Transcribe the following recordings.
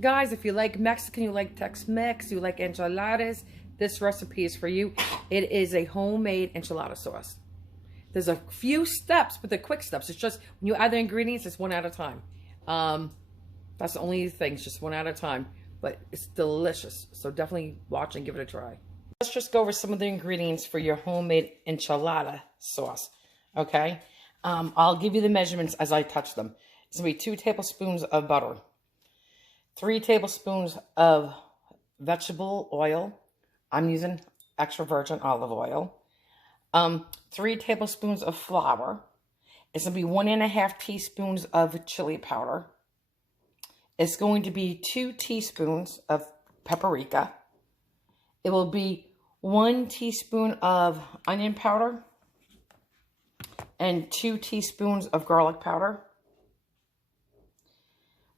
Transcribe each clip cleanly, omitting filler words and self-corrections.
Guys, if you like Mexican, you like Tex-Mex, you like enchiladas, this recipe is for you. It is a homemade enchilada sauce. There's a few steps, but they're quick steps. It's just when you add the ingredients, it's one at a time. That's the only thing, it's just one at a time. But it's delicious. So definitely watch and give it a try. Let's just go over some of the ingredients for your homemade enchilada sauce. Okay? I'll give you the measurements as I touch them. It's going to be 2 tablespoons of butter, 3 tablespoons of vegetable oil. I'm using extra virgin olive oil. 3 tablespoons of flour. It's going to be 1.5 teaspoons of chili powder. It's going to be 2 teaspoons of paprika. It will be 1 teaspoon of onion powder and 2 teaspoons of garlic powder.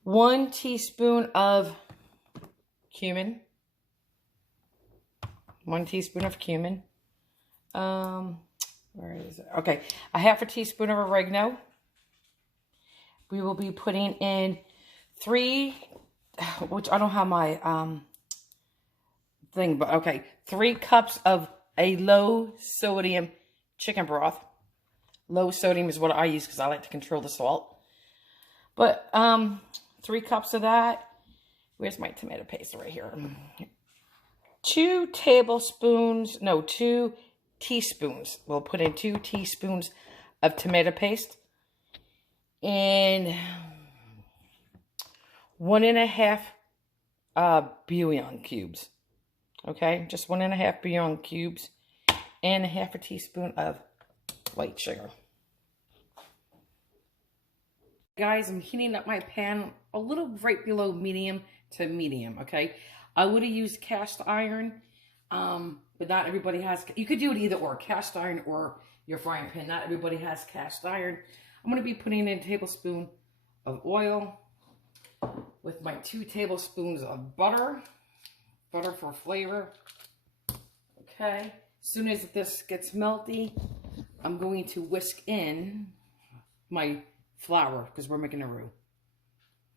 1 teaspoon of cumin. 1 teaspoon of cumin. Where is it? Okay, 1/2 teaspoon of oregano. We will be putting in 3, which I don't have my thing, but okay, 3 cups of a low sodium chicken broth. Low sodium is what I use because I like to control the salt. But 3 cups of that. Where's my tomato paste? Right here. 2 teaspoons. We'll put in 2 teaspoons of tomato paste. And 1.5 bouillon cubes. Okay, just 1.5 bouillon cubes. And 1/2 teaspoon of white sugar. Guys, I'm heating up my pan a little right below medium to medium, okay? I would have used cast iron, but not everybody has. You could do it either or, cast iron or your frying pan. Not everybody has cast iron. I'm going to be putting in a tablespoon of oil with my 2 tablespoons of butter. Butter for flavor. Okay. As soon as this gets melty, I'm going to whisk in my flour because we're making a roux.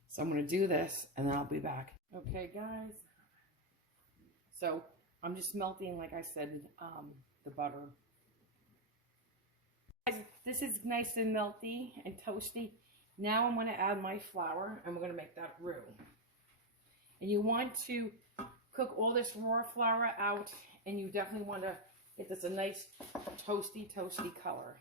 So I'm going to do this and then I'll be back. Okay, guys. So I'm just melting, like I said, the butter. Guys, this is nice and melty and toasty. Now I'm going to add my flour and we're going to make that roux. And you want to cook all this raw flour out, and you definitely want to get this a nice toasty color.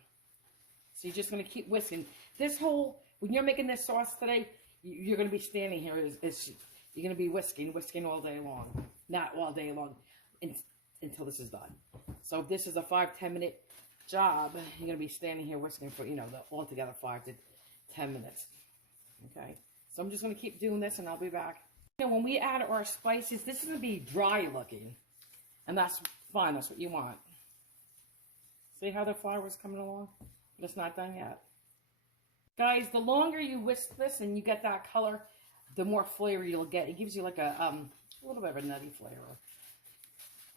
So you're just going to keep whisking. When you're making this sauce today, you're going to be standing here. You're going to be whisking all day long. Not all day long until this is done. So if this is a 5-10 minute job, you're going to be standing here whisking for, altogether 5 to 10 minutes. Okay. So I'm just going to keep doing this and I'll be back. When we add our spices, this is going to be dry looking. And that's fine. That's what you want. See how the flour is coming along? But it's not done yet. Guys, the longer you whisk this and you get that color, the more flavor you'll get. It gives you like a little bit of a nutty flavor.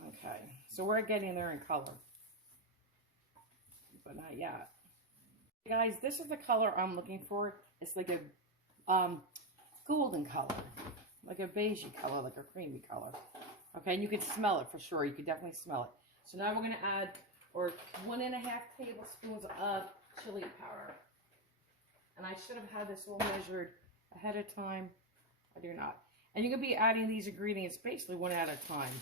Okay, so we're getting there in color. But not yet. Guys, this is the color I'm looking for. It's like a golden color. Like a beigey color, like a creamy color. Okay, and you can smell it for sure. You can definitely smell it. So now we're going to add 1.5 tablespoons of chili powder. And I should have had this all measured ahead of time. I do not. And you're going to be adding these ingredients basically one at a time.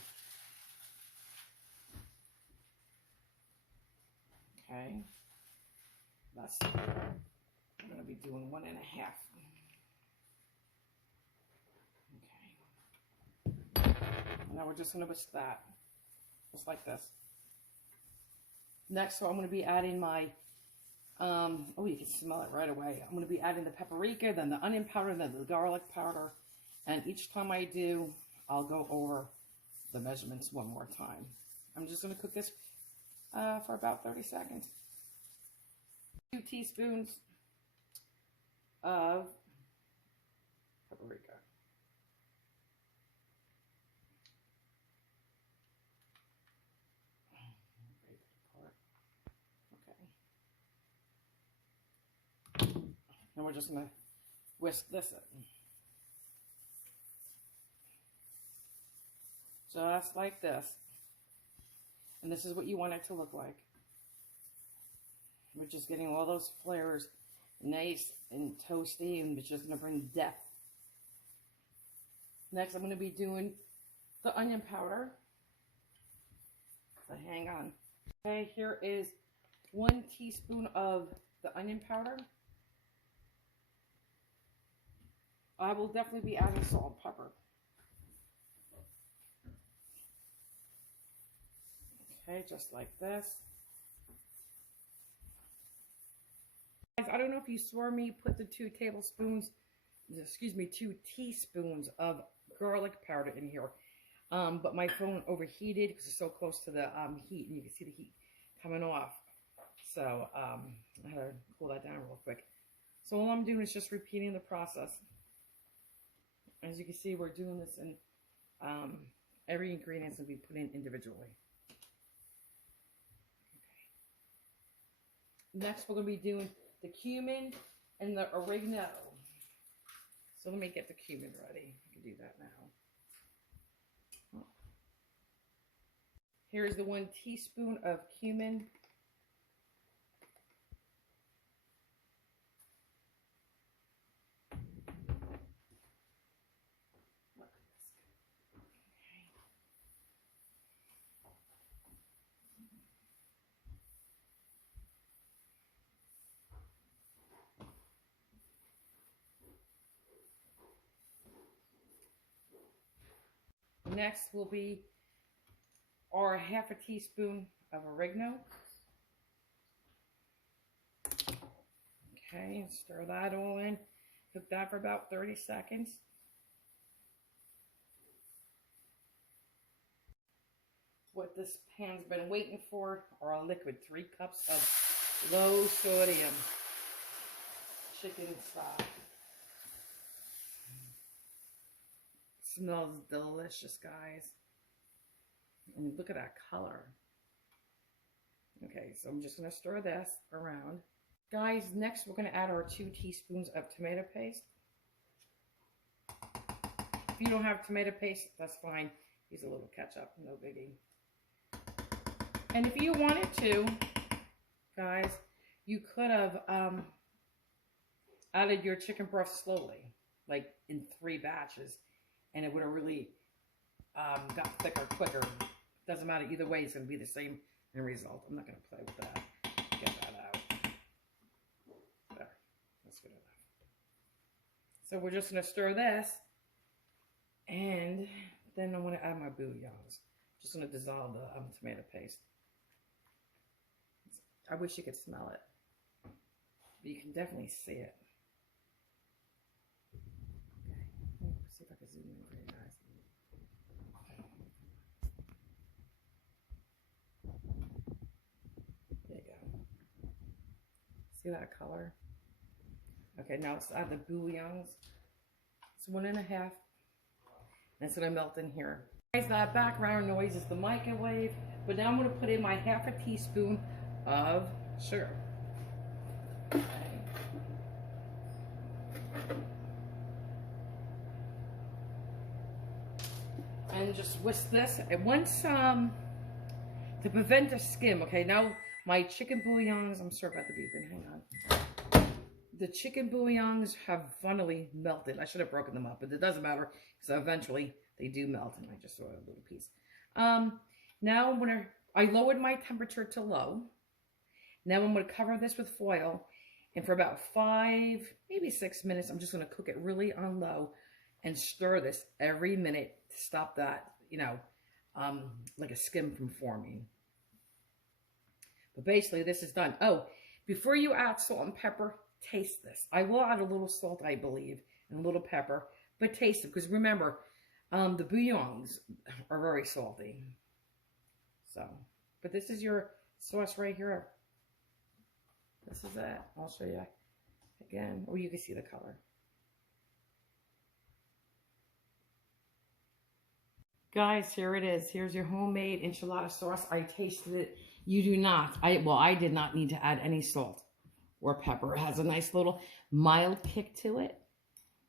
Okay. I'm going to be doing 1.5. Now we're just going to whisk that, just like this. Next, so I'm going to be adding my, you can smell it right away. I'm going to be adding the paprika, then the onion powder, then the garlic powder. And each time I do, I'll go over the measurements one more time. I'm just going to cook this for about 30 seconds. 2 teaspoons of paprika. And we're just going to whisk this in. just like this. And this is what you want it to look like. We're just getting all those flavors nice and toasty, and it's just going to bring depth. Next, I'm going to be doing the onion powder. So hang on. Okay, here is 1 teaspoon of the onion powder. I will definitely be adding salt and pepper. Okay, just like this. Guys, I don't know if you saw me put the 2 teaspoons of garlic powder in here. But my phone overheated because it's so close to the heat, and you can see the heat coming off. So I had to cool that down real quick. So all I'm doing is just repeating the process. As you can see, we're doing this in every ingredient will be put in individually. Okay. Next, we're going to be doing the cumin and the oregano. So let me get the cumin ready. I can do that now. Here's the 1 teaspoon of cumin. Next will be our 1/2 teaspoon of oregano. Okay, stir that all in. Cook that for about 30 seconds. What this pan's been waiting for are our liquid 3 cups of low sodium chicken stock. Smells delicious, guys. And look at that color. Okay, so I'm just going to stir this around. Guys, next we're going to add our 2 teaspoons of tomato paste. If you don't have tomato paste, that's fine. Use a little ketchup, no biggie. And if you wanted to, guys, you could have added your chicken broth slowly, like in 3 batches. And it would have really got thicker quicker. Doesn't matter either way, it's going to be the same end result. I'm not going to play with that. Get that out. There, that's good enough. So we're just going to stir this, and then I'm going to add my bouillons. Just going to dissolve the tomato paste. I wish you could smell it, but you can definitely see it. See if I can zoom in for you guys. There you go. See that color? Okay, now let's add the bouillons. It's 1 1/2. That's what I melt in here. Guys, that background noise is the microwave. But now I'm going to put in my 1/2 teaspoon of sugar. Okay. And just whisk this. And once, to prevent a skim, okay, now my chicken bouillons, I'm sorry about the beeping, hang on. The chicken bouillons have finally melted. I should have broken them up, but it doesn't matter, because eventually they do melt, and I just saw a little piece. Now I lowered my temperature to low. Now I'm going to cover this with foil, and for about 5, maybe 6 minutes, I'm just going to cook it really on low and stir this every minute to stop that, you know, like a skim from forming. But basically, this is done. Oh, before you add salt and pepper, taste this. I will add a little salt, I believe, and a little pepper, but taste it, because remember, the bouillons are very salty. So, but this is your sauce right here. This is it. I'll show you again. Oh, you can see the color. Guys, here it is. Here's your homemade enchilada sauce. I tasted it. You do not. I did not need to add any salt or pepper. It has a nice little mild kick to it.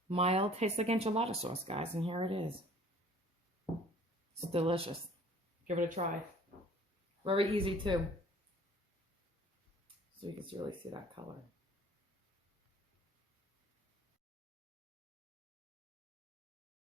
Mild, tastes like enchilada sauce, guys, and here it is. It's delicious. Give it a try. Very easy too. So you can really see that color.